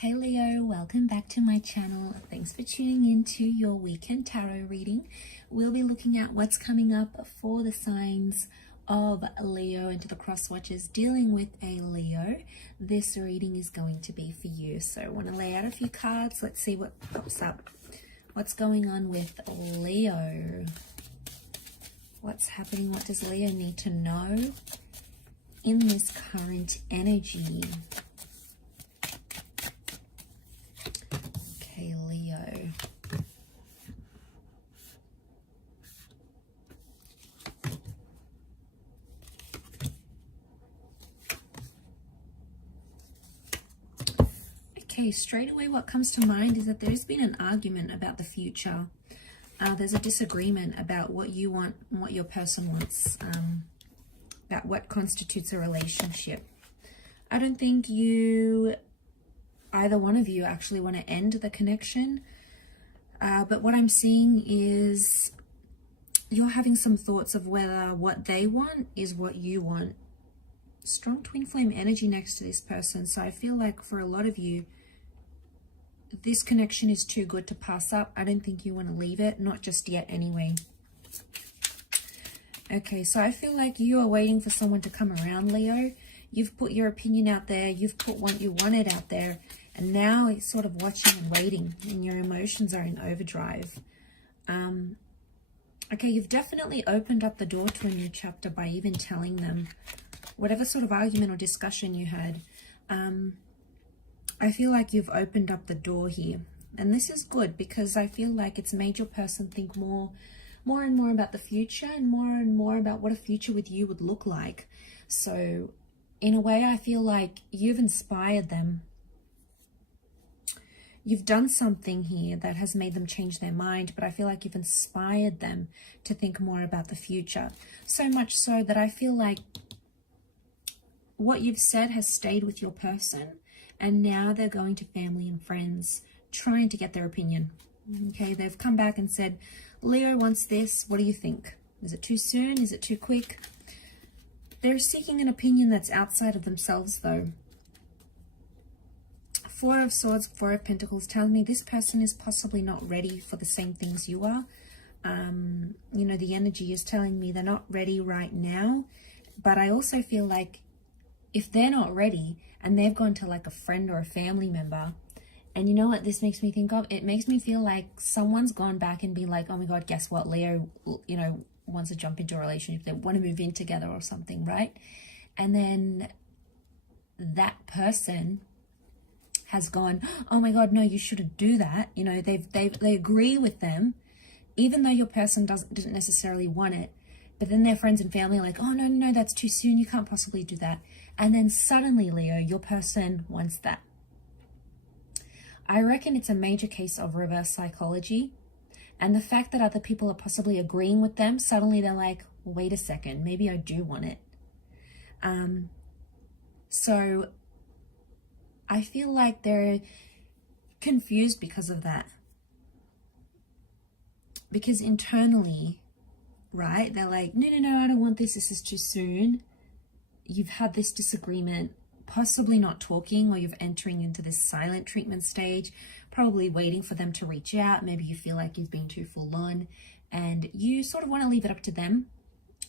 Hey Leo, welcome back to my channel. Thanks for tuning in to your weekend tarot reading. We'll be looking at what's coming up for the signs of Leo and to the cross watchers dealing with a Leo. This reading is going to be for you. So I want to lay out a few cards. Let's see what pops up. What's going on with Leo? What's happening? What does Leo need to know in this current energy? Okay, Leo. Okay, straight away what comes to mind is that there's been an argument about the future. There's a disagreement about what you want and what your person wants, about what constitutes a relationship. I don't think either one of you actually want to end the connection, but what I'm seeing is you're having some thoughts of whether what they want is what you want. Strong twin flame energy next to this person, so I feel like for a lot of you this connection is too good to pass up. I don't think you want to leave it, not just yet anyway. Okay, so I feel like you are waiting for someone to come around, Leo. You've put your opinion out there, you've put what you wanted out there, and now it's sort of watching and waiting, and your emotions are in overdrive. Okay, you've definitely opened up the door to a new chapter by even telling them whatever sort of argument or discussion you had. I feel like you've opened up the door here, and this is good because I feel like it's made your person think more and more about the future and more about what a future with you would look like. So in a way, I feel like you've inspired them. You've done something here that has made them change their mind, but I feel like you've inspired them to think more about the future. So much so that I feel like what you've said has stayed with your person, and now they're going to family and friends trying to get their opinion. Okay, they've come back and said, Leo wants this, what do you think? Is it too soon? Is it too quick? They're seeking an opinion that's outside of themselves though. Four of Swords, Four of Pentacles tells me this person is possibly not ready for the same things you are. You know, the energy is telling me they're not ready right now, but I also feel like if they're not ready and they've gone to like a friend or a family member, and you know what this makes me think of? It makes me feel like someone's gone back and been like, oh my God, guess what? Leo, you know, wants to jump into a relationship. They want to move in together or something, right? And then that person has gone, oh my God, no, you shouldn't do that. You know, they agree with them, even though your person didn't necessarily want it. But then their friends and family are like, oh no, that's too soon. You can't possibly do that. And then suddenly, Leo, your person wants that. I reckon it's a major case of reverse psychology. And the fact that other people are possibly agreeing with them, suddenly they're like, wait a second, maybe I do want it. So I feel like they're confused because of that. Because internally, right, they're like, no, I don't want this. This is too soon. You've had this disagreement, possibly not talking, or you're entering into this silent treatment stage, probably waiting for them to reach out. Maybe you feel like you've been too full on and you sort of want to leave it up to them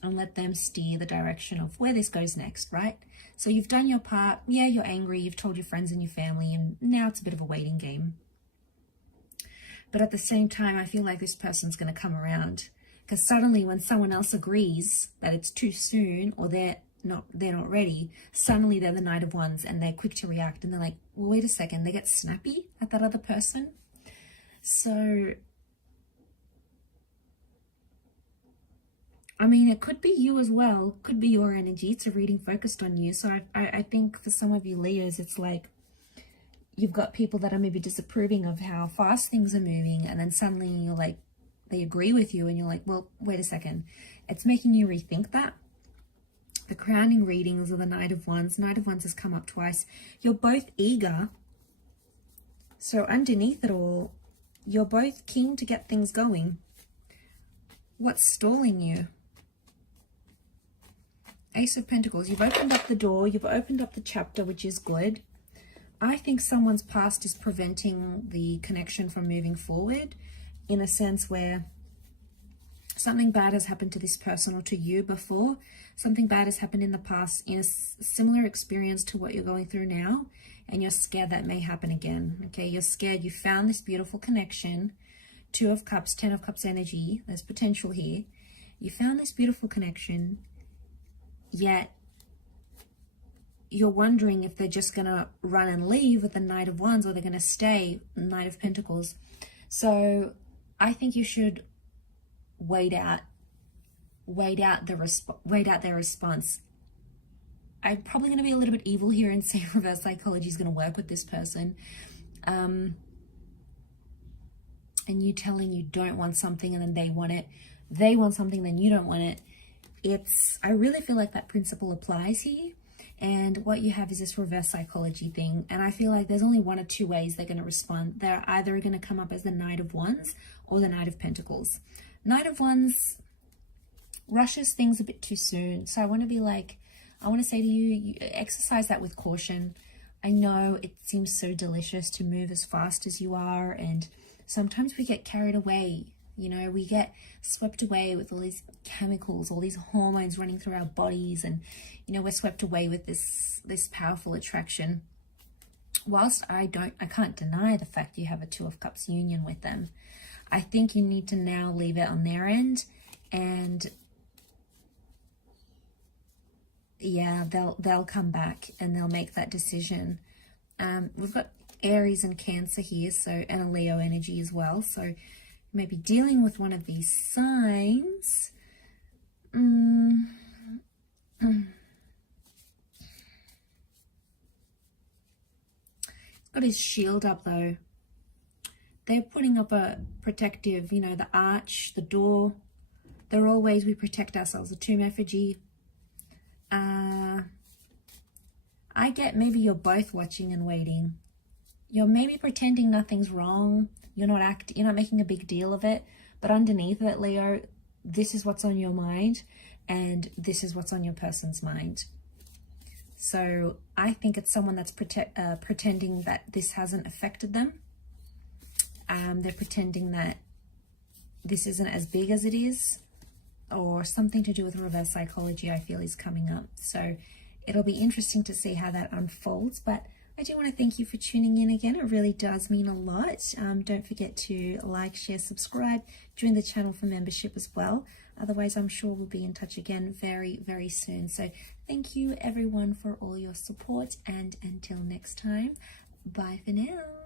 and let them steer the direction of where this goes next, right? So you've done your part. Yeah, you're angry. You've told your friends and your family, and now it's a bit of a waiting game. But at the same time, I feel like this person's going to come around, because suddenly when someone else agrees that it's too soon or they're not ready, suddenly they're the Knight of Wands and they're quick to react, and they're like, well, wait a second, they get snappy at that other person. So I mean, it could be you as well, could be your energy. It's a reading focused on you. So I think for some of you Leos, it's like you've got people that are maybe disapproving of how fast things are moving, and then suddenly you're like, they agree with you and you're like, well, wait a second. It's making you rethink that. The crowning readings of the Knight of Wands. Knight of Wands has come up twice. You're both eager. So underneath it all, you're both keen to get things going. What's stalling you? Ace of Pentacles. You've opened up the door. You've opened up the chapter, which is good. I think someone's past is preventing the connection from moving forward, in a sense where something bad has happened to this person or to you before. Something bad has happened in the past in a similar experience to what you're going through now, and you're scared that may happen again. Okay, you're scared. You found this beautiful connection. 2 of Cups, 10 of Cups energy. There's potential here. You found this beautiful connection, yet you're wondering if they're just going to run and leave with the Knight of Wands, or they're going to stay, Knight of Pentacles. So I think you should wait out their response. I'm probably going to be a little bit evil here and say reverse psychology is going to work with this person. And you telling you don't want something and then they want it. They want something, then you don't want it. I really feel like that principle applies here. And what you have is this reverse psychology thing. And I feel like there's only 1 or 2 ways they're going to respond. They're either going to come up as the Knight of Wands or the Knight of Pentacles. Knight of Wands rushes things a bit too soon. So I want to say to you, you exercise that with caution. I know it seems so delicious to move as fast as you are, and sometimes we get carried away. You know, we get swept away with all these chemicals, all these hormones running through our bodies, and, you know, we're swept away with this powerful attraction. Whilst I can't deny the fact you have a 2 of Cups union with them, I think you need to now leave it on their end, and yeah, they'll come back and they'll make that decision. We've got Aries and Cancer here, so, and a Leo energy as well. So maybe dealing with one of these signs. He's got his shield up though. They're putting up a protective, you know, the arch, the door. They're all ways we protect ourselves. The tomb effigy. I get maybe you're both watching and waiting. You're maybe pretending nothing's wrong. You're not making a big deal of it. But underneath it, Leo, this is what's on your mind, and this is what's on your person's mind. So I think it's someone that's pretending that this hasn't affected them. They're pretending that this isn't as big as it is, or something to do with reverse psychology, I feel, is coming up. So it'll be interesting to see how that unfolds. But I do want to thank you for tuning in again. It really does mean a lot. Don't forget to like, share, subscribe, join the channel for membership as well. Otherwise, I'm sure we'll be in touch again very, very soon. So thank you everyone for all your support, and until next time, bye for now.